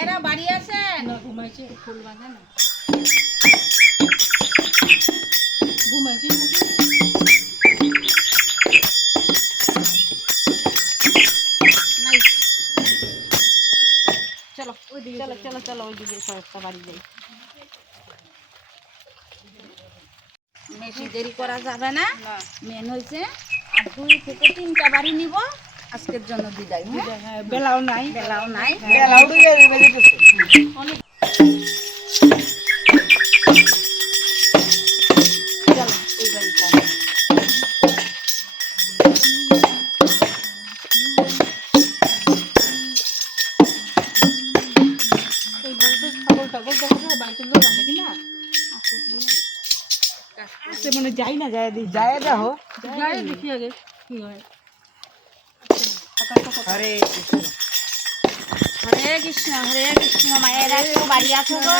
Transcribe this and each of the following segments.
এরা বাড়ি আছেন? ঘুমাইছে, ফুল বাঁধে না। ঘুমাইছে নাই। চলো চলো চলো চলো ওইদিকে কয়েকটা বাড়ি যাই। বেশি দেরি করা যাবে না। মেন হয়েছে আর 2 থেকে 3টা বাড়ি নিব আজকের জন্য বিদায়। হ্যাঁ, বেলাও নাই অনেক। চলো ওই বাড়িটা মানে যাই না, যায় দেখো, যায় দেখি আগে কি হয়। হরে কৃষ্ণ হরে কৃষ্ণ হরে কৃষ্ণ। মায়েরা কেউ বাড়ি আছো গো?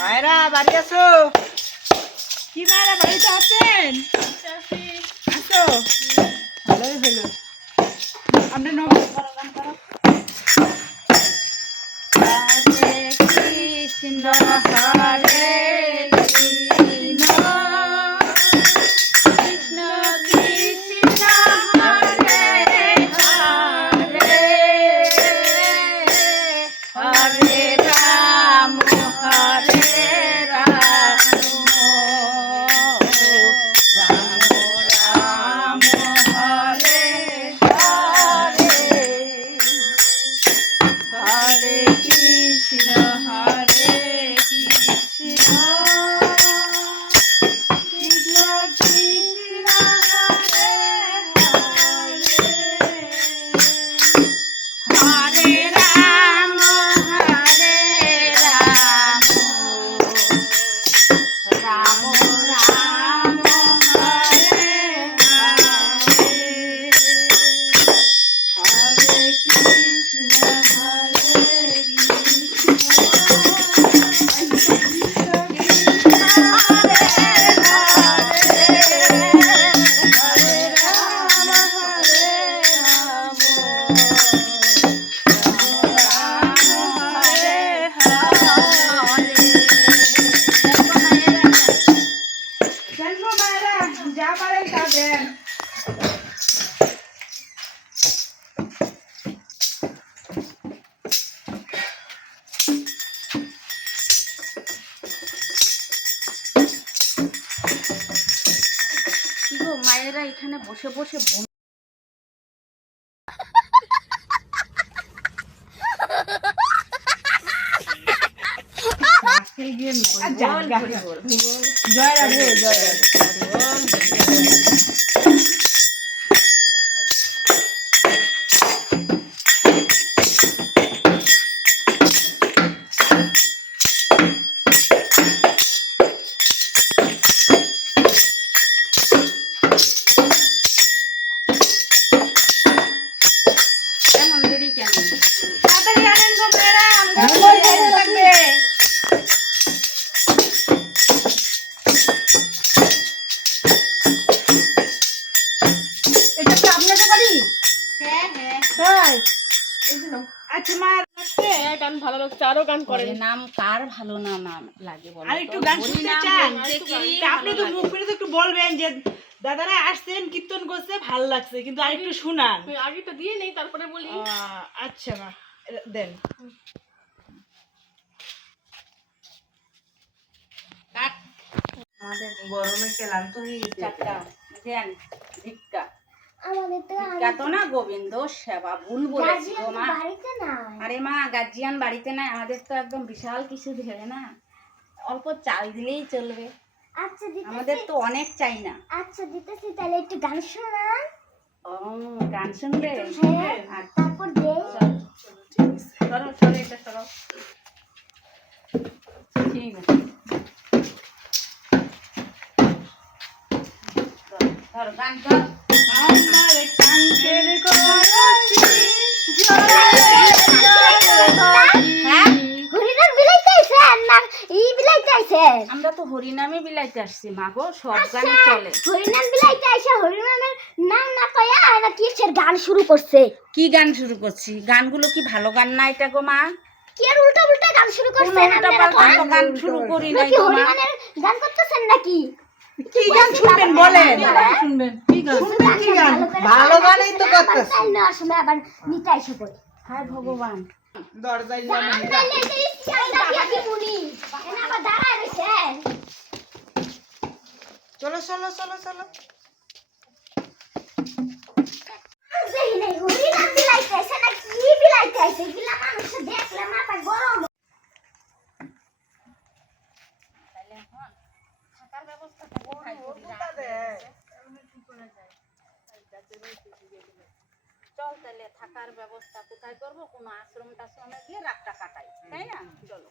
মায়েরা বাড়ি আছো? কি মায়েরা বাড়িতে আছেন? আসো, ভালোই হলো। আমরা নমস্কার করো। হরে কৃষ্ণ হরে মায়েরা এখানে বসে বসে জয় রাধে জয় রাধে। আচ্ছা মা গান ভালো লাগছে, আরো গান করেন। নাম কার ভালো না নাম লাগে বলো? আর একটু গান শুনতে চান? আপনি তো মুখ করে তো একটু বলবেন যে দাদারা আসছেন, কীর্তন করছে, ভালো লাগছে, কিন্তু আর একটু শুনান। আগে তো দিয়ে নেই, তারপরে বলি। আচ্ছা মা দেন। আমাদের গরমে ক্লান্ত হয়ে গেছে। চারটা দেন ভিক্ষা। তো না গোবিন্দ সেবা ভুল বলেছি গো মা। আরে মা গার্জিয়ান বাড়িতে নাই, আমাদের তো একদম বিশাল কিছু দেবে না, অল্প চাল দিলেই চলবে। আচ্ছা আমাদের তো অনেক চাই না। আচ্ছা দিতেছি, তাহলে একটু গান শোনান। ও গান শুনবে? হ্যাঁ তারপর দেই। চলো চলো এটা চলো, ঠিক আছে ধরো গান ধর। আমার কাঞ্চের গরজি আমরা তো হরিনামে বিলাইতে আসছি মা গো, সব গানে চলে। হরিনাম বিলাইতে আসে, হরিনামের নাম না কিসের গান শুরু করছে? কি গান শুরু করছি? গানগুলো কি ভালো গান না এটা গো মা? কি আর উল্টা উল্টা গান শুরু করছেন উল্টা পাল্টা তো গান শুরু করি নাই কি গো মা। হরিমানের গান করতেছেন নাকি? কি গান শুনবেন বলেন? শুনবেন কি গান? শুনবেন কি গান? ভালো গানই তো করতেছে। তাই না আসলে আবার নিতে এসে পড়ে। হায় ভগবান। দরজায় গান গাইলে যে ইস্তিহারটা দিয়া দিবুনি। এনে আবার দাঁড়ায় রইছেন। চলো চলো চলো চলো। যেই নাই হরিনাম বিলাইতেছে না কি বিলাইতেছে এগুলা মানুষ দেখলে মাথা গরম। তাহলে এখন থাকার ব্যবস্থাটা কোথায় করি? চল তাহলে থাকার ব্যবস্থা কোথায় করবো? কোনো আশ্রম টাশ্রমে গিয়ে রাতটা কাটাই, তাই না? চলো।